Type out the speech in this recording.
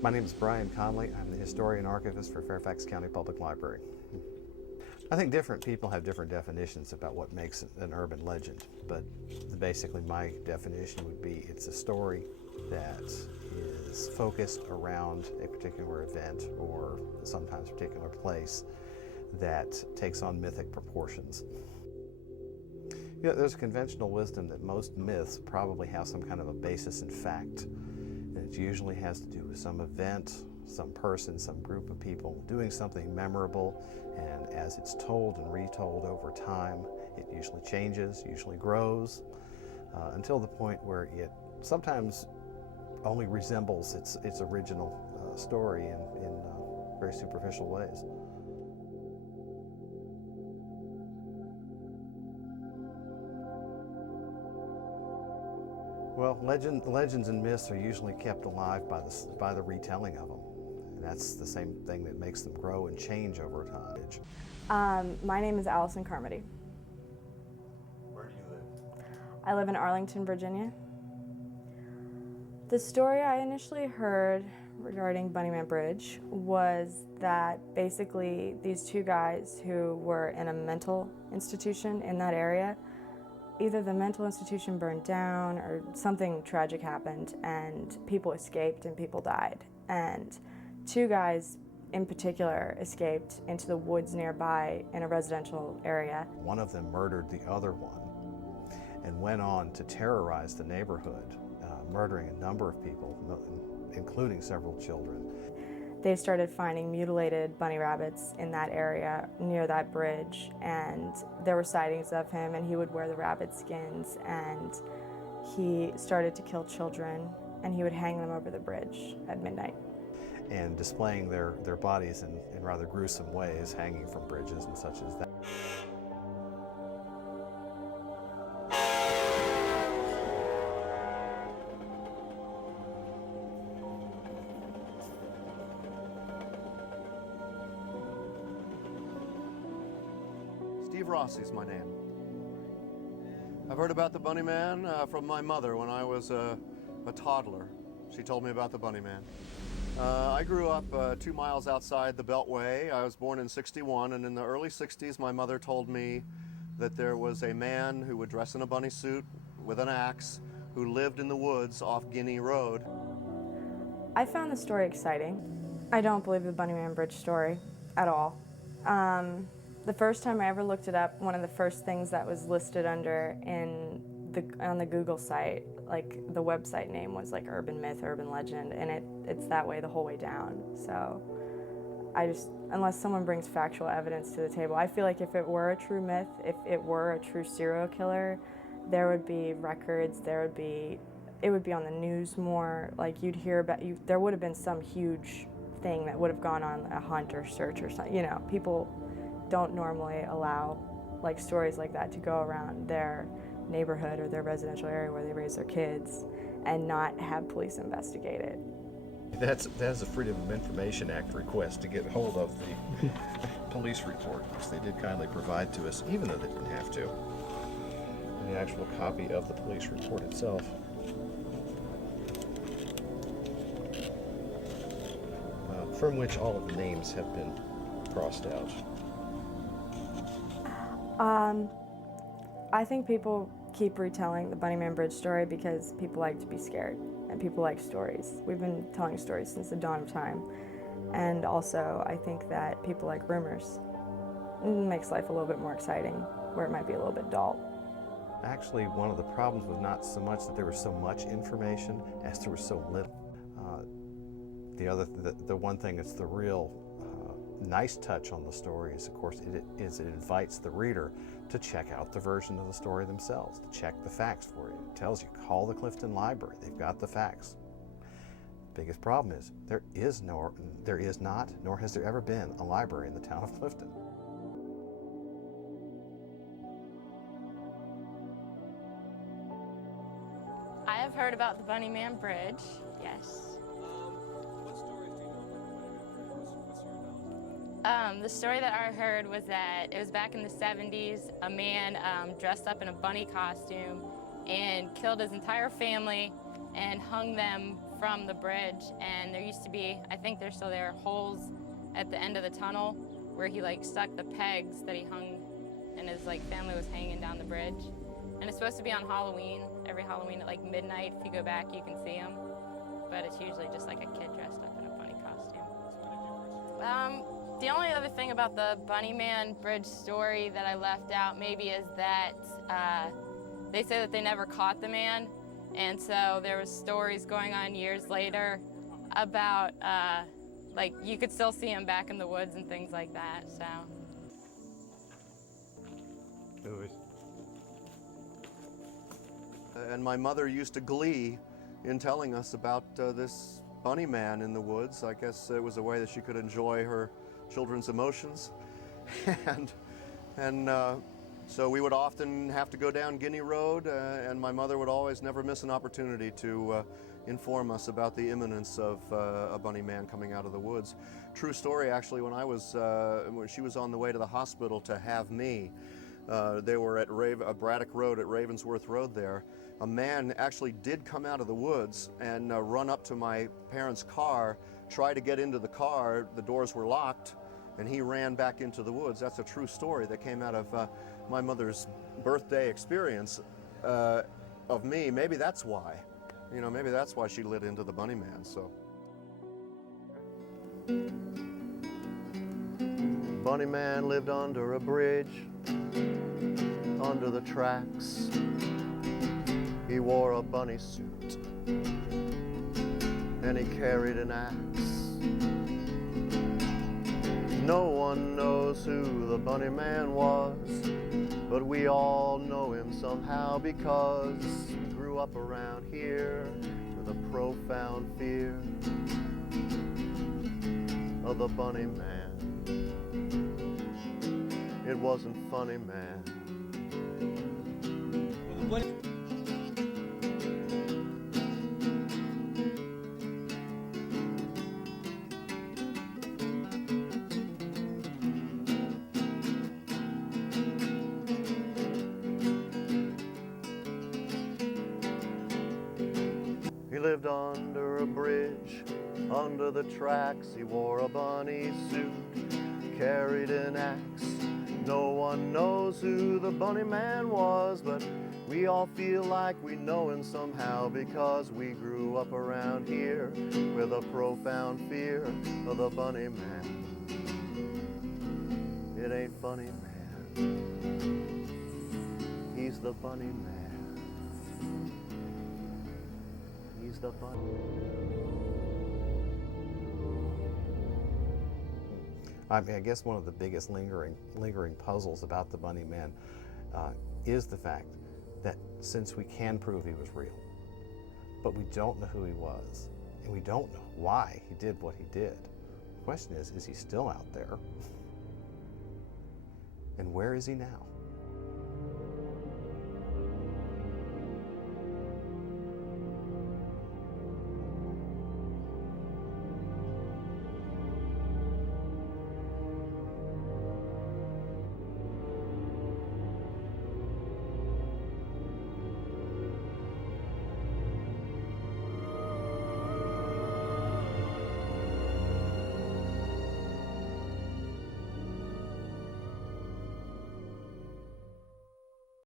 My name is Brian Conley. I'm the historian archivist for Fairfax County Public Library. I think different people have different definitions about what makes an urban legend, but basically my definition would be it's a story that is focused around a particular event or sometimes a particular place that takes on mythic proportions. You know, there's conventional wisdom that most myths probably have some kind of a basis in fact. And it usually has to do with some event, some person, some group of people doing something memorable, and as it's told and retold over time, it usually changes, usually grows, until the point where it sometimes only resembles its original story in very superficial ways. Well, legends and myths are usually kept alive by the retelling of them. And that's the same thing that makes them grow and change over time. My name is Allison Carmody. Where do you live? I live in Arlington, Virginia. The story I initially heard regarding Bunnyman Bridge was that basically these two guys who were in a mental institution in that area, either the mental institution burned down or something tragic happened and people escaped and people died. And two guys in particular escaped into the woods nearby in a residential area. One of them murdered the other one and went on to terrorize the neighborhood, murdering a number of people, including several children. They started finding mutilated bunny rabbits in that area near that bridge, and there were sightings of him, and he would wear the rabbit skins, and he started to kill children, and he would hang them over the bridge at midnight. And displaying their bodies in rather gruesome ways, hanging from bridges and such as that. Steve Rossi's my name. I've heard about the Bunnyman from my mother when I was a toddler. She told me about the Bunnyman. I grew up 2 miles outside the Beltway. I was born in '61, and in the early '60s my mother told me that there was a man who would dress in a bunny suit with an axe who lived in the woods off Guinea Road. I found the story exciting. I don't believe the Bunnyman Bridge story at all. The first time I ever looked it up, one of the first things that was listed under on the Google site, like the website name was like urban myth, urban legend, and it's that way the whole way down. So unless someone brings factual evidence to the table, I feel like if it were a true myth, if it were a true serial killer, there would be records, it would be on the news more, like you'd hear about, there would have been some huge thing that would have gone on a hunt or search or something. You know, people don't normally allow like stories like that to go around their neighborhood or their residential area where they raise their kids and not have police investigate it. That's a Freedom of Information Act request to get hold of the police report, which they did kindly provide to us, even though they didn't have to. And the actual copy of the police report itself. From which all of the names have been crossed out. I think people keep retelling the Bunnyman Bridge story because people like to be scared and people like stories. We've been telling stories since the dawn of time. And also, I think that people like rumors. It makes life a little bit more exciting, where it might be a little bit dull. Actually, one of the problems was not so much that there was so much information as there was so little. The one thing that's the real nice touch on the story is, of course, it invites the reader to check out the version of the story themselves, to check the facts for you. It tells you, call the Clifton Library, they've got the facts. The biggest problem is there is not, nor has there ever been, a library in the town of Clifton. I have heard about the Bunnyman Bridge, yes. What stories do you know about the Bunnyman Bridge? What's your knowledge? The story that I heard was that it was back in the 70s, a man dressed up in a bunny costume and killed his entire family and hung them from the bridge, and there used to be, I think they're still there, holes at the end of the tunnel where he like stuck the pegs that he hung, and his like family was hanging down the bridge. And it's supposed to be on Halloween, every Halloween at like midnight. If you go back, you can see him. But it's usually just like a kid dressed up in a bunny costume. The only other thing about the Bunnyman Bridge story that I left out maybe is that they say that they never caught the man. And so there was stories going on years later about like you could still see him back in the woods and things like that, so. And my mother used to glee in telling us about this bunny man in the woods. I guess it was a way that she could enjoy her children's emotions. and so we would often have to go down Guinea Road, and my mother would always never miss an opportunity to inform us about the imminence of a bunny man coming out of the woods. True story, actually, when she was on the way to the hospital to have me, they were at Braddock Road at Ravensworth Road there. A man actually did come out of the woods and run up to my parents' car, try to get into the car. The doors were locked, and he ran back into the woods. That's a true story that came out of my mother's birthday experience of me. Maybe that's why. You know, maybe that's why she lit into the bunny man, so. Bunny man lived under a bridge, under the tracks. He wore a bunny suit, and he carried an axe. No one knows who the bunny man was, but we all know him somehow because we grew up around here with a profound fear of the bunny man. It wasn't funny, man. He lived under a bridge, under the tracks. He wore a bunny suit, carried an axe. No one knows who the bunny man was, but we all feel like we know him somehow because we grew up around here with a profound fear of the bunny man. It ain't funny, man. He's the bunny man. He's the bunny. I mean, I guess one of the biggest lingering puzzles about the bunny man is the fact that since we can prove he was real, but we don't know who he was, and we don't know why he did what he did. The question is he still out there? And where is he now?